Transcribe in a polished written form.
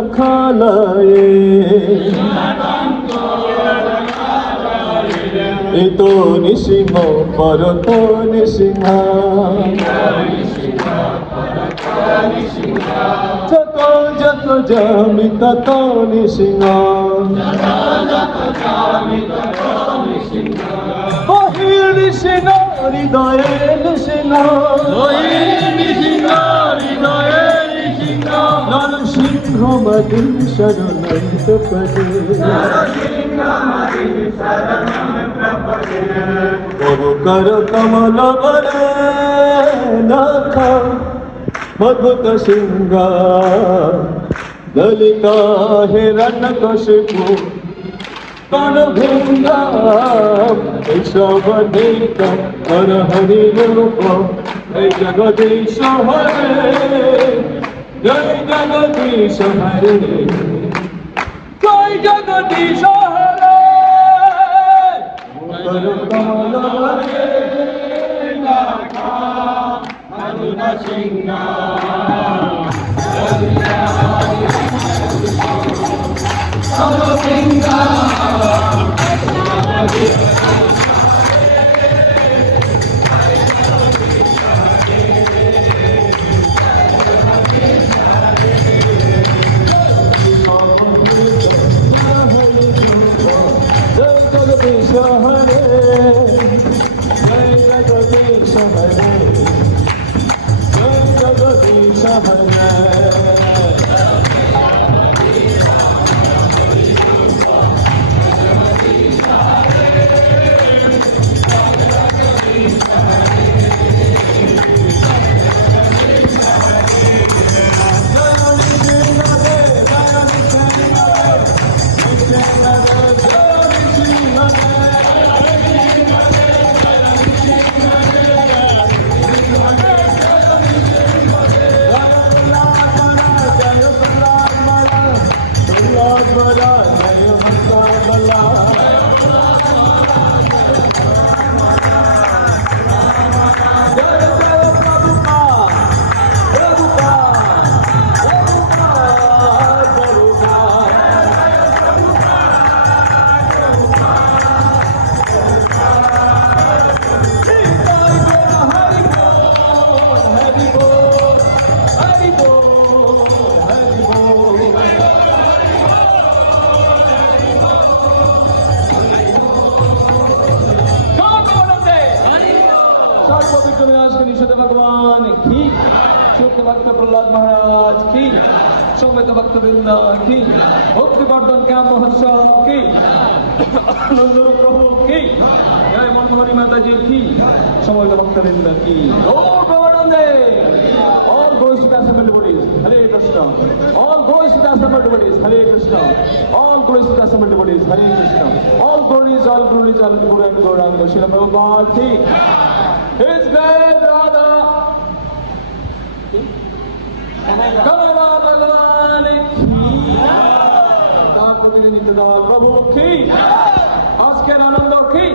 रखालाए तो निसिंह पर तो निसिंह जतो जतो जामि ततो निसिंह बहिर निसिंह हृदये निसिंह नरसिंह मदि शरणं प्रपदे प्रभु कर कमल बले नाथ मधुत सिंह दलिता हिरण्यकशिपु कणभृंगा वैष्णवनीत हर हरि रूप जय जगदीश हरे जय जगदीश हरे जय जगदीश हरे कमल हरे नाथा मधुत सिंह भगवान की शुक्र भक्त प्रहलाद महाराज की समेत भक्त वृंदा की भक्तिवर्धन क्या महोत्सव की नंदरू प्रभु की जय मनोहरी माता जी की समेत भक्त वृंदा की all goes to the assembled devotees Hare Krishna all goes to the assembled devotees Hare Krishna all goes to the assembled devotees Hare Krishna all glories all Guru and Gauranga Srila Prabhupada ki His great Radha Kamala Bhagavan ki Taar Prabhu ki Asker Ananda ki